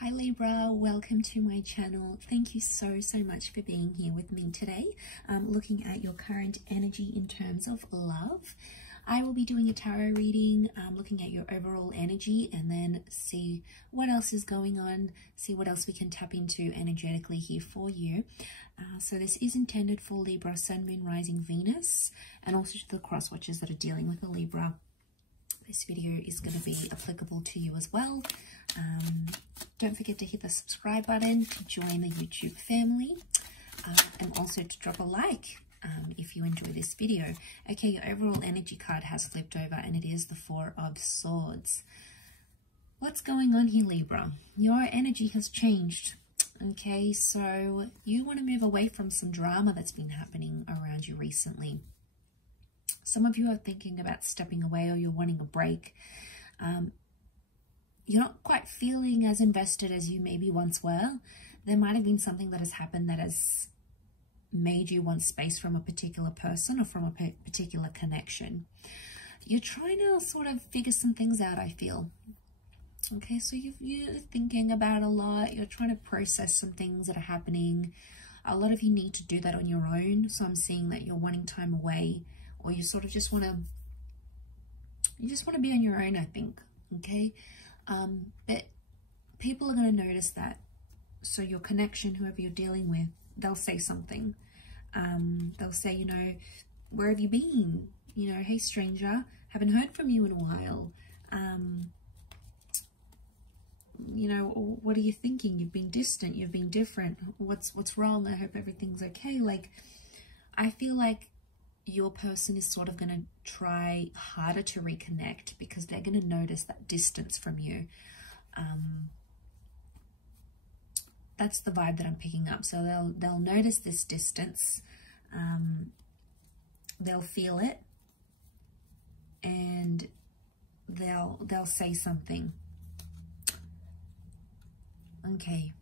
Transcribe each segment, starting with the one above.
Hi Libra, welcome to my channel. Thank you so much for being here with me today. Looking at your current energy in terms of love. I will be doing a tarot reading, looking at your overall energy and then see what else is going on, see what else we can tap into energetically here for you. So this is intended for Libra, Sun, Moon, Rising, Venus, and also to the cross watchers that are dealing with a Libra. This video is going to be applicable to you as well. Don't forget to hit the subscribe button to join the YouTube family, and also to drop a like if you enjoy this video. Okay, your overall energy card has flipped over and it is the Four of Swords. What's going on here, Libra? Your energy has changed. Okay, so you want to move away from some drama that's been happening around you recently. Some of you are thinking about stepping away, or you're wanting a break. You're not quite feeling as invested as you maybe once were. There might have been something that has happened that has made you want space from a particular person or from a particular connection. You're trying to sort of figure some things out, I feel. Okay, so you're thinking about a lot. You're trying to process some things that are happening. A lot of you need to do that on your own. So I'm seeing that you're wanting time away, or you sort of just want to be on your own, I think. Okay, but people are going to notice that. So your connection, whoever you're dealing with, they'll say something. They'll say, you know, where have you been? You know, hey stranger, haven't heard from you in a while. You know, what are you thinking? You've been distant, you've been different. What's wrong? I hope everything's okay. Like, I feel like your person is sort of going to try harder to reconnect because they're going to notice that distance from you. That's the vibe that I'm picking up. So they'll notice this distance. They'll feel it, and they'll say something. Okay.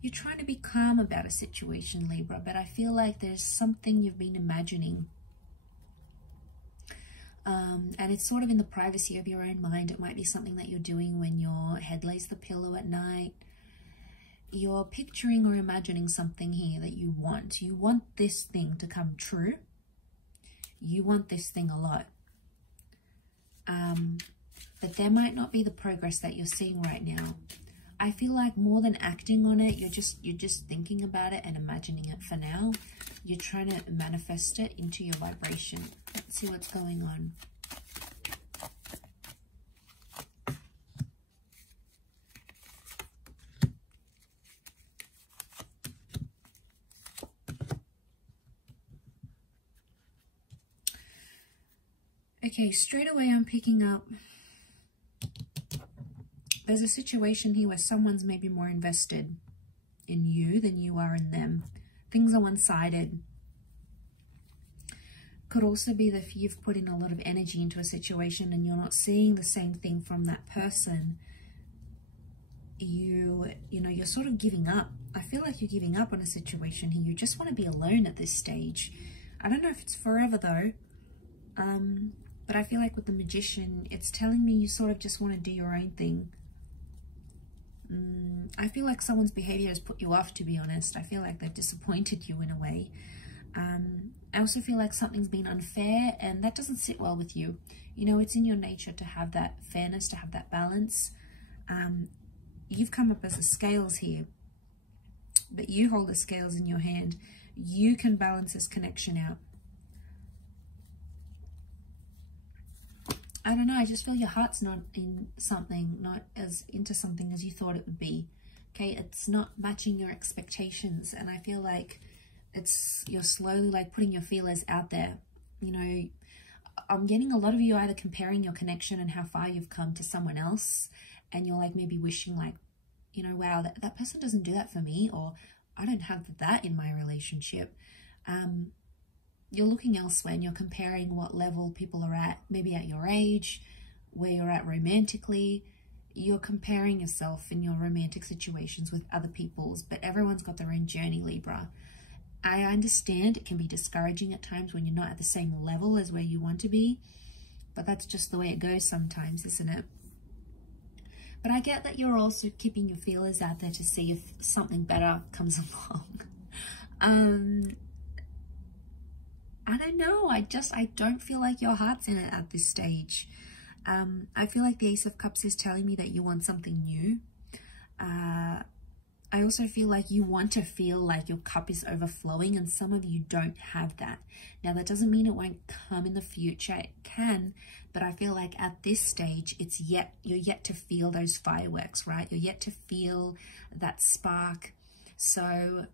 You're trying to be calm about a situation, Libra, but I feel like there's something you've been imagining. And it's sort of in the privacy of your own mind. It might be something that you're doing when your head lays the pillow at night. You're picturing or imagining something here that you want. You want this thing to come true. You want this thing a lot. But there might not be the progress that you're seeing right now. I feel like more than acting on it, you're just thinking about it and imagining it for now. You're trying to manifest it into your vibration. Let's see what's going on. Okay, straight away I'm picking up, there's a situation here where someone's maybe more invested in you than you are in them. Things are one-sided. Could also be that you've put in a lot of energy into a situation and you're not seeing the same thing from that person. You know, you're sort of giving up. I feel like you're giving up on a situation here. You just want to be alone at this stage. I don't know if it's forever though. But I feel like with the Magician, it's telling me you sort of just want to do your own thing. I feel like someone's behavior has put you off, to be honest. I feel like they've disappointed you in a way. I also feel like something's been unfair, and that doesn't sit well with you. You know, it's in your nature to have that fairness, to have that balance. You've come up as the scales here, but you hold the scales in your hand. You can balance this connection out. I don't know, I just feel your heart's not in something, not as into something as you thought it would be. Okay, it's not matching your expectations, and I feel like you're slowly like putting your feelers out there. You know, I'm getting a lot of you either comparing your connection and how far you've come to someone else, and you're like maybe wishing like, you know, wow, that person doesn't do that for me, or I don't have that in my relationship. You're looking elsewhere and you're comparing what level people are at, maybe at your age, where you're at romantically. You're comparing yourself in your romantic situations with other people's, but everyone's got their own journey, Libra. I understand it can be discouraging at times when you're not at the same level as where you want to be, but that's just the way it goes sometimes, isn't it? But I get that you're also keeping your feelers out there to see if something better comes along. I don't know. I don't feel like your heart's in it at this stage. I feel like the Ace of Cups is telling me that you want something new. I also feel like you want to feel like your cup is overflowing, and some of you don't have that. Now, that doesn't mean it won't come in the future. It can, but I feel like at this stage, you're yet to feel those fireworks, right? You're yet to feel that spark. So,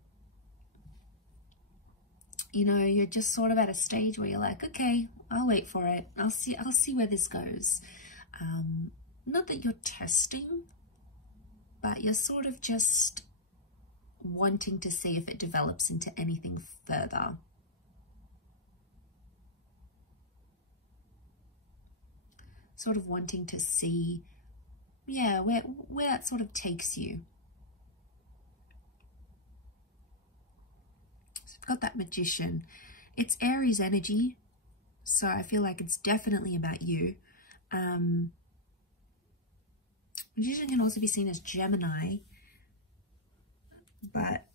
you know, you're just sort of at a stage where you're like, okay, I'll wait for it. I'll see where this goes. Not that you're testing, but you're sort of just wanting to see if it develops into anything further. Sort of wanting to see, yeah, where that sort of takes you. So I've got that Magician. It's Aries energy, so I feel like it's definitely about you. Magician can also be seen as Gemini, but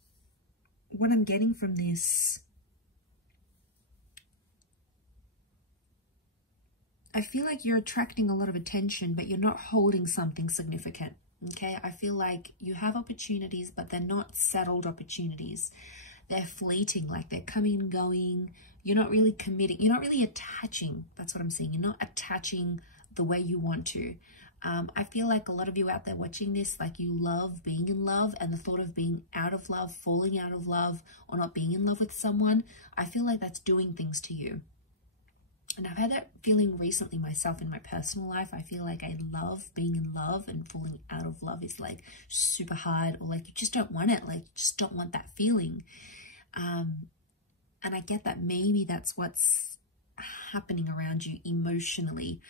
what I'm getting from this, I feel like you're attracting a lot of attention, but you're not holding something significant, okay? I feel like you have opportunities, but they're not settled opportunities. They're fleeting, like they're coming and going. You're not really committing. You're not really attaching. That's what I'm saying. You're not attaching the way you want to. I feel like a lot of you out there watching this, like you love being in love, and the thought of being out of love, falling out of love, or not being in love with someone, I feel like that's doing things to you. And I've had that feeling recently myself in my personal life. I feel like I love being in love, and falling out of love is like super hard, or like you just don't want it, like you just don't want that feeling. And I get that maybe that's what's happening around you emotionally.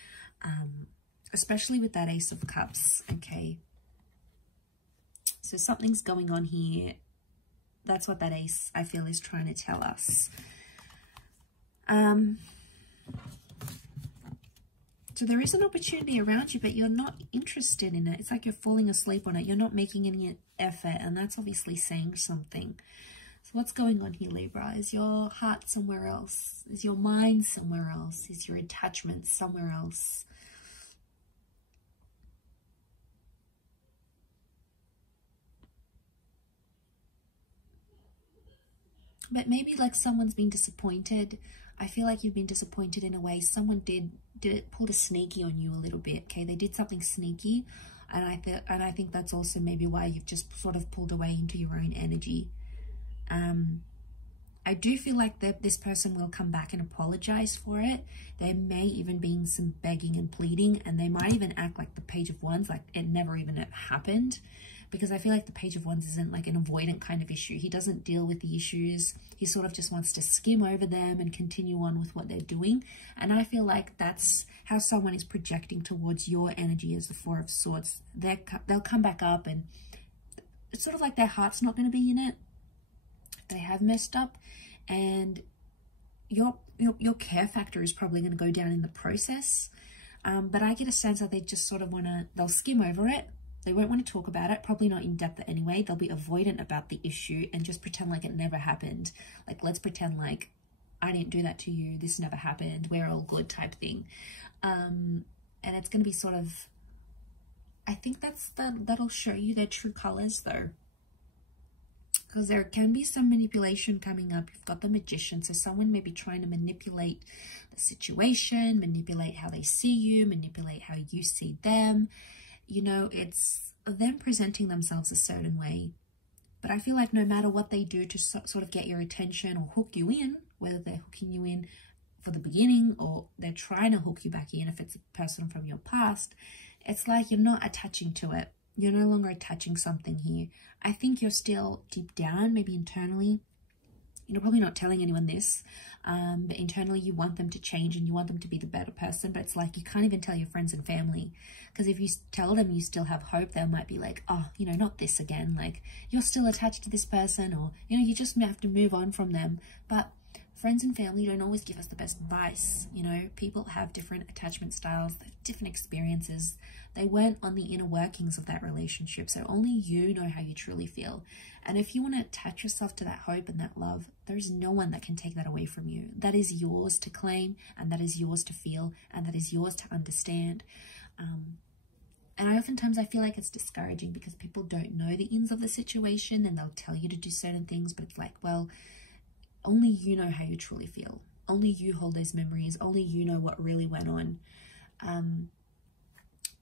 Especially with that Ace of Cups, okay? So something's going on here. That's what that Ace, I feel, is trying to tell us. So there is an opportunity around you, but you're not interested in it. It's like you're falling asleep on it. You're not making any effort, and that's obviously saying something. So what's going on here, Libra? Is your heart somewhere else? Is your mind somewhere else? Is your attachment somewhere else? But maybe like someone's been disappointed. I feel like you've been disappointed in a way. Someone pulled a sneaky on you a little bit, okay? They did something sneaky, and I think that's also maybe why you've just sort of pulled away into your own energy. I do feel like this person will come back and apologize for it. There may even be some begging and pleading, and they might even act like the Page of Wands, like it never even happened. Because I feel like the Page of Wands isn't like an avoidant kind of issue. He doesn't deal with the issues. He sort of just wants to skim over them and continue on with what they're doing. And I feel like that's how someone is projecting towards your energy as the Four of Swords. They'll come back up, and it's sort of like their heart's not going to be in it. They have messed up, and your care factor is probably going to go down in the process. But I get a sense that they just sort of they'll skim over it. They won't want to talk about it, probably not in depth anyway. They'll be avoidant about the issue and just pretend like it never happened. Like, let's pretend like I didn't do that to you. This never happened. We're all good type thing. And it's going to be sort of, I think that'll show you their true colors though. Because there can be some manipulation coming up. You've got the Magician. So someone may be trying to manipulate the situation, manipulate how they see you, manipulate how you see them. You know, it's them presenting themselves a certain way. But I feel like no matter what they do to sort of get your attention or hook you in, whether they're hooking you in for the beginning or they're trying to hook you back in, if it's a person from your past, it's like you're not attaching to it. You're no longer attaching something here. I think you're still deep down, maybe internally, you're probably not telling anyone this, but internally you want them to change and you want them to be the better person. But it's like you can't even tell your friends and family, because if you tell them you still have hope, they might be like, oh, you know, not this again. Like, you're still attached to this person, or, you know, you just have to move on from them. But friends and family don't always give us the best advice. You know, people have different attachment styles, different experiences. They weren't on the inner workings of that relationship, so only you know how you truly feel. And if you want to attach yourself to that hope and that love, there's no one that can take that away from you. That is yours to claim, and that is yours to feel, and that is yours to understand. And I feel like it's discouraging because people don't know the ins of the situation, and they'll tell you to do certain things, but it's like, well, only you know how you truly feel. Only you hold those memories. Only you know what really went on.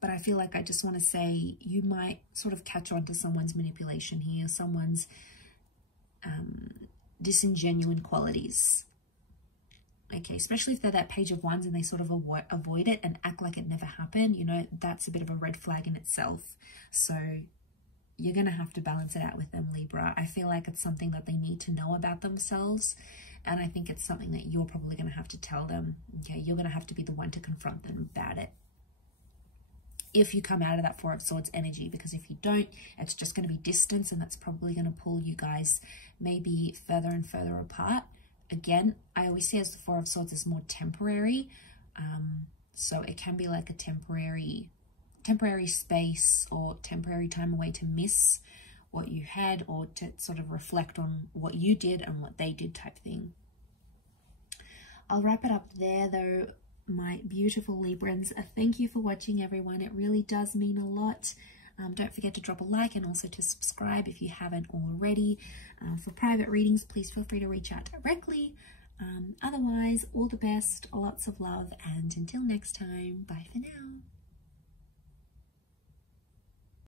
But I feel like I just want to say you might sort of catch on to someone's manipulation here, someone's disingenuine qualities. Okay, especially if they're that page of wands and they sort of avoid it and act like it never happened, you know, that's a bit of a red flag in itself. So you're going to have to balance it out with them, Libra. I feel like it's something that they need to know about themselves. And I think it's something that you're probably going to have to tell them. Okay, you're going to have to be the one to confront them about it, if you come out of that Four of Swords energy, because if you don't, it's just going to be distance, and that's probably going to pull you guys maybe further and further apart. Again, I always see as the Four of Swords is more temporary, so it can be like a temporary space or temporary time away to miss what you had, or to sort of reflect on what you did and what they did type thing. I'll wrap it up there though, my beautiful Librans. Thank you for watching, everyone. It really does mean a lot. Don't forget to drop a like and also to subscribe if you haven't already. For private readings, please feel free to reach out directly. Otherwise, all the best, lots of love, and until next time, bye for now.